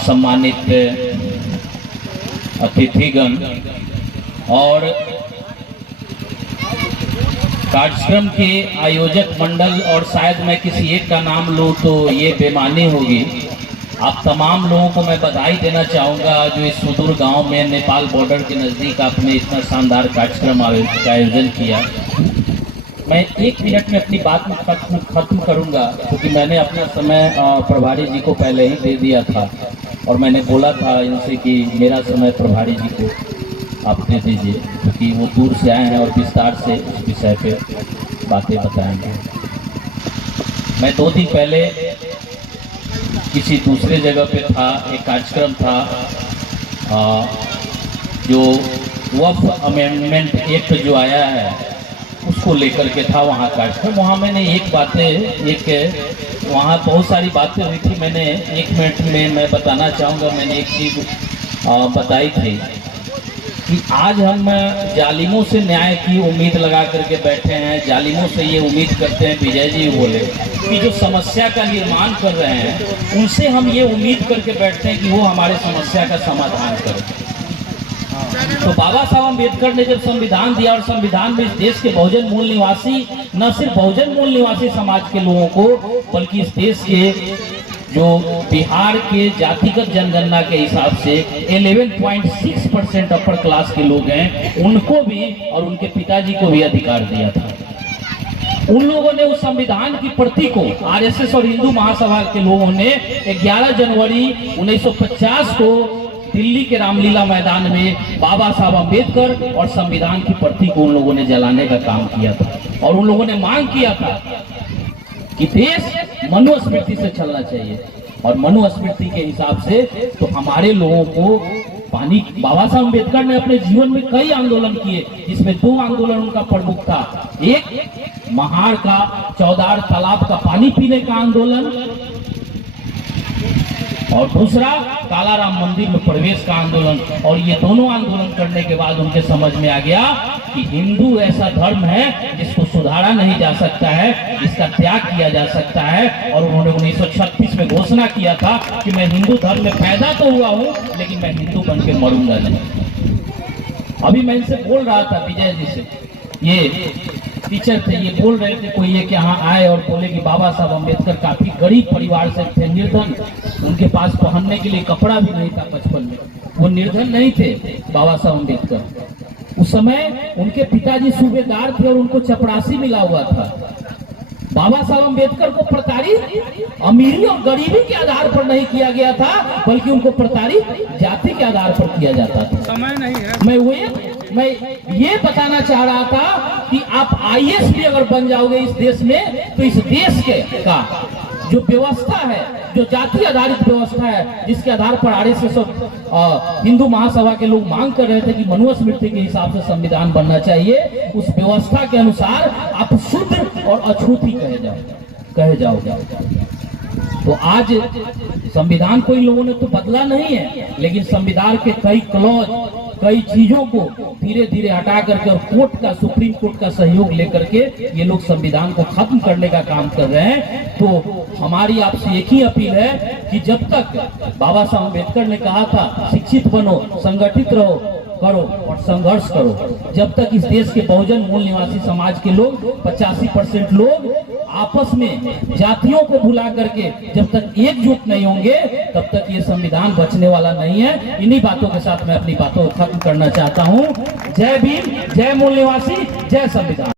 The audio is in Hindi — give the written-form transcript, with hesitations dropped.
सम्मानित अतिथिगण और कार्यक्रम के आयोजक मंडल, और शायद मैं किसी एक का नाम लूं तो ये बेमानी होगी। आप तमाम लोगों को मैं बधाई देना चाहूँगा जो इस सुदूर गांव में नेपाल बॉर्डर के नज़दीक आपने इतना शानदार कार्यक्रम का आयोजन किया। मैं 1 मिनट में अपनी बात में खत्म करूंगा क्योंकि मैंने अपना समय प्रभारी जी को पहले ही दे दिया था और मैंने बोला था इनसे कि मेरा समय प्रभारी जी को आप दे दीजिए क्योंकि वो दूर से आए हैं और विस्तार से उस विषय पे बातें बताएंगे। मैं 2 दिन पहले किसी दूसरे जगह पे था, एक कार्यक्रम था जो वक्फ अमेंडमेंट एक्ट जो आया है उसको लेकर के था वहाँ कार्यक्रम। वहाँ मैंने वहाँ बहुत सारी बातें हुई थी। मैंने 1 मिनट में मैं बताना चाहूँगा, मैंने एक चीज़ बताई थी कि आज हम जालिमों से न्याय की उम्मीद लगा करके बैठे हैं। जालिमों से ये उम्मीद करते हैं, विजय जी बोले कि जो समस्या का निर्माण कर रहे हैं उनसे हम ये उम्मीद करके बैठते हैं कि वो हमारे समस्या का समाधान करें। तो बाबा साहब अम्बेडकर ने जब संविधान दिया और संविधान में इस देश के बहुजन मूल निवासी, न सिर्फ बहुजन मूल निवासी समाज के लोगों को बल्कि इस देश के जो बिहार के जातिगत जनगणना के हिसाब से 11.6% अपर क्लास के लोग हैं, उनको भी और उनके पिताजी को भी अधिकार दिया था। उन लोगों ने उस संविधान की प्रति को, आरएसएस और हिंदू महासभा के लोगों ने 11 जनवरी 1950 को दिल्ली के रामलीला मैदान में बाबा साहब अम्बेडकर और संविधान की प्रति को उन लोगों ने जलाने का काम किया था। और उन लोगों ने मांग किया था कि देश मनुस्मृति से चलना चाहिए और मनुस्मृति के हिसाब से तो हमारे लोगों को पानी। बाबा साहब अम्बेडकर ने अपने जीवन में कई आंदोलन किए, जिसमें 2 आंदोलन उनका प्रमुख था। एक महाड़ का चौदार तालाब का पानी पीने का आंदोलन और दूसरा कालाराम मंदिर में प्रवेश का आंदोलन। और ये दोनों आंदोलन करने के बाद उनके समझ में आ गया कि हिंदू ऐसा धर्म है जिसको सुधारा नहीं जा सकता है, जिसका त्याग किया जा सकता है। और उन्होंने 1936 में घोषणा किया था कि मैं हिंदू धर्म में पैदा तो हुआ हूँ लेकिन मैं हिंदू बन के मरूंगा नहीं। अभी मैं इनसे बोल रहा था, विजय जी से, ये टीचर थे, ये बोल रहे थे कोई ये कि यहाँ आए और बोले कि बाबा साहब अम्बेडकर काफी गरीब परिवार से थे, निर्धन, उनके पास पहनने के लिए कपड़ा भी नहीं था बचपन में, वो निर्धन नहीं थे बाबा साहब अम्बेडकर। उस समय उनके पिताजी सूबेदार थे और उनको चपरासी मिला हुआ था। बाबा साहब अम्बेडकर को प्रताड़ित अमीरी और गरीबी के आधार पर नहीं किया गया था बल्कि उनको प्रताड़ित जाति के आधार पर किया जाता था। समय नहीं है। मैं ये बताना चाह रहा था कि आप आईएएस भी अगर बन जाओगे इस देश में तो इस देश के का जो व्यवस्था है, जो जाति आधारित व्यवस्था है, जिसके आधार पर आरएसएस और हिंदू महासभा के लोग मांग कर रहे थे कि मनुस्मृति के हिसाब से संविधान बनना चाहिए, उस व्यवस्था के अनुसार आप शुद्ध और अछूत ही कहे जाओगे। तो आज संविधान कोई लोगों ने तो बदला नहीं है, लेकिन संविधान के कई क्लॉज, कई चीजों को धीरे धीरे हटा करके और कोर्ट का, सुप्रीम कोर्ट का सहयोग लेकर के ये लोग संविधान को खत्म करने का काम कर रहे हैं। तो हमारी आपसे एक ही अपील है कि जब तक बाबा साहब अम्बेडकर ने कहा था शिक्षित बनो, संगठित रहो, करो और संघर्ष करो, जब तक इस देश के बहुजन मूल निवासी समाज के लोग 85% लोग आपस में जातियों को भुला करके जब तक एकजुट नहीं होंगे तब तक ये संविधान बचने वाला नहीं है। इन्हीं बातों के साथ मैं अपनी बातों को खत्म करना चाहता हूँ। जय भीम, जय मूल निवासी, जय संविधान।